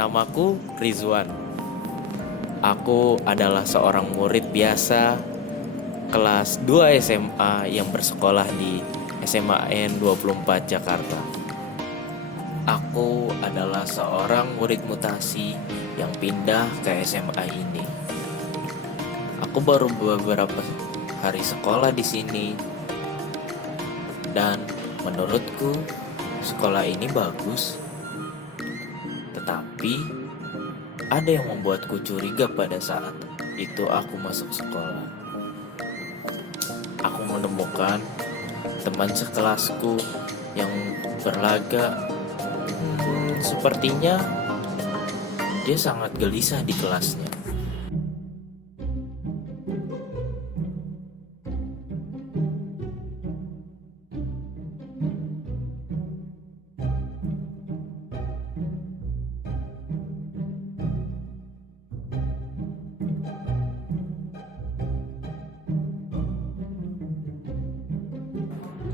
Namaku Rizwan. Aku adalah seorang murid biasa kelas 2 SMA yang bersekolah di SMAN 24 Jakarta. Aku adalah seorang murid mutasi yang pindah ke SMA ini. Aku baru beberapa hari sekolah di sini dan menurutku sekolah ini bagus. Tetapi ada yang membuatku curiga pada saat itu aku masuk sekolah. Aku menemukan teman sekelasku yang berlaga sepertinya dia sangat gelisah di kelasnya.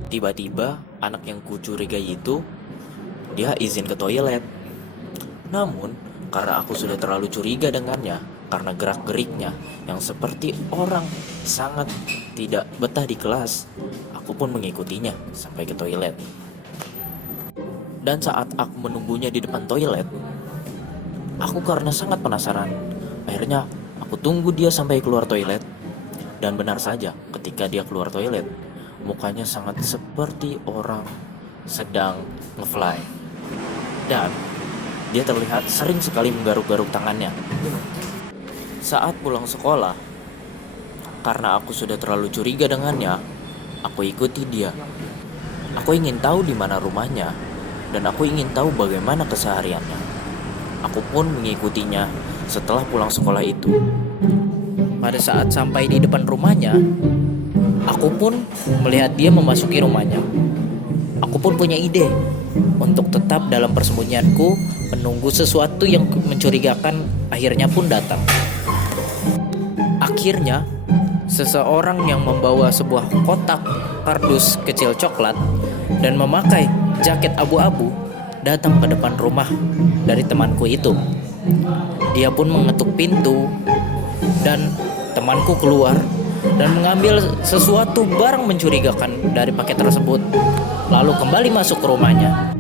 Tiba-tiba anak yang kucurigai itu dia izin ke toilet. Namun karena aku sudah terlalu curiga dengannya karena gerak-geriknya yang seperti orang sangat tidak betah di kelas, aku pun mengikutinya sampai ke toilet. Dan saat aku menunggunya di depan toilet, aku karena sangat penasaran, akhirnya aku tunggu dia sampai keluar toilet. Dan benar saja, ketika dia keluar toilet, mukanya sangat seperti orang sedang nge-fly. Dan dia terlihat sering sekali menggaruk-garuk tangannya. Saat pulang sekolah, karena aku sudah terlalu curiga dengannya, aku ikuti dia. Aku ingin tahu di mana rumahnya dan aku ingin tahu bagaimana kesehariannya. Aku pun mengikutinya setelah pulang sekolah itu. Pada saat sampai di depan rumahnya, aku pun melihat dia memasuki rumahnya. Aku pun punya ide untuk tetap dalam persembunyianku menunggu sesuatu yang mencurigakan akhirnya pun datang. Akhirnya, seseorang yang membawa sebuah kotak kardus kecil coklat dan memakai jaket abu-abu datang ke depan rumah dari temanku itu. Dia pun mengetuk pintu dan temanku keluar dan mengambil sesuatu barang mencurigakan dari paket tersebut, lalu kembali masuk ke rumahnya.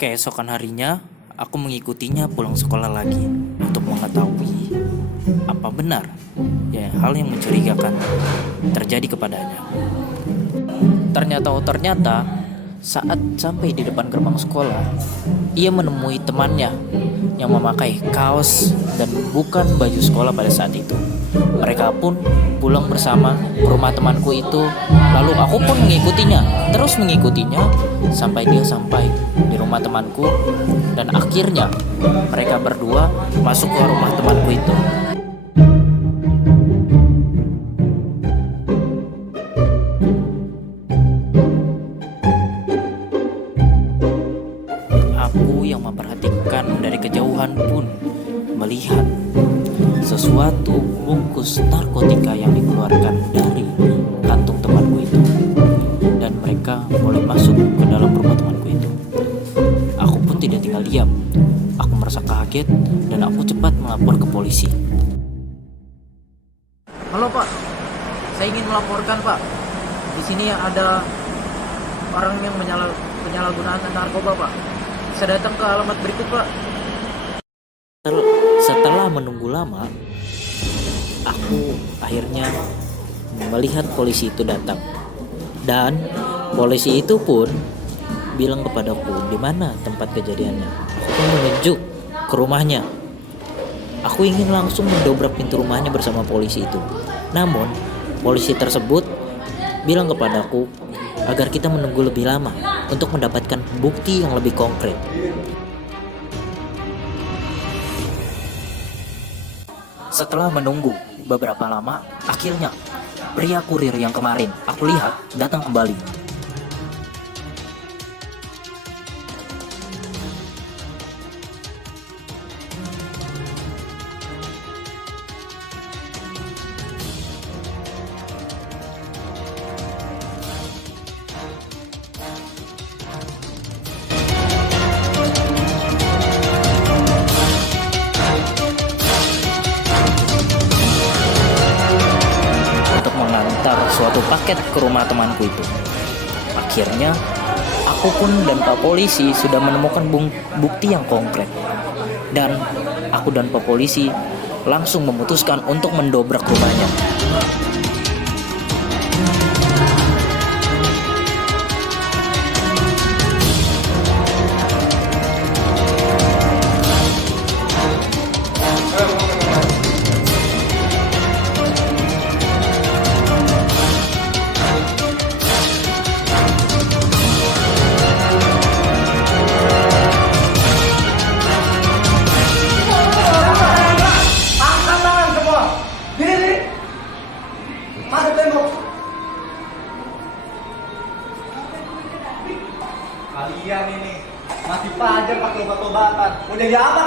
Keesokan harinya, aku mengikutinya pulang sekolah lagi untuk mengetahui apa benar ya hal yang mencurigakan terjadi kepadanya. Ternyata saat sampai di depan gerbang sekolah, ia menemui temannya yang memakai kaos dan bukan baju sekolah pada saat itu. Mereka pun pulang bersama ke rumah temanku itu. Lalu aku pun terus mengikutinya sampai dia sampai di rumah temanku. Dan akhirnya mereka berdua masuk ke rumah temanku itu. Aku yang memperhatikan dari kejauhan pun melihat sesuatu bungkus narkotika yang dikeluarkan dari kantung temanku itu. Dan mereka mulai masuk ke dalam rumah temanku itu. Aku pun tidak tinggal diam. Aku merasa kaget dan aku cepat melapor ke polisi. Halo Pak, saya ingin melaporkan Pak. Di sini ada orang yang penyalahgunaan narkoba Pak. Bisa datang ke alamat berikut Pak. Setelah menunggu lama, aku akhirnya melihat polisi itu datang. Dan polisi itu pun bilang kepadaku di mana tempat kejadiannya. Aku pun menuju ke rumahnya. Aku ingin langsung mendobrak pintu rumahnya bersama polisi itu. Namun, polisi tersebut bilang kepadaku agar kita menunggu lebih lama untuk mendapatkan bukti yang lebih konkret. Setelah menunggu beberapa lama, akhirnya pria kurir yang kemarin aku lihat datang kembali. paket ke rumah temanku itu. Akhirnya, aku pun dan Pak Polisi sudah menemukan bukti yang konkret. Dan aku dan Pak Polisi langsung memutuskan untuk mendobrak rumahnya. Angkat tangan semua. Diri. Masuk tembok. Kalian ini masih pelajar pakai obat-obatan. Mau jadi apa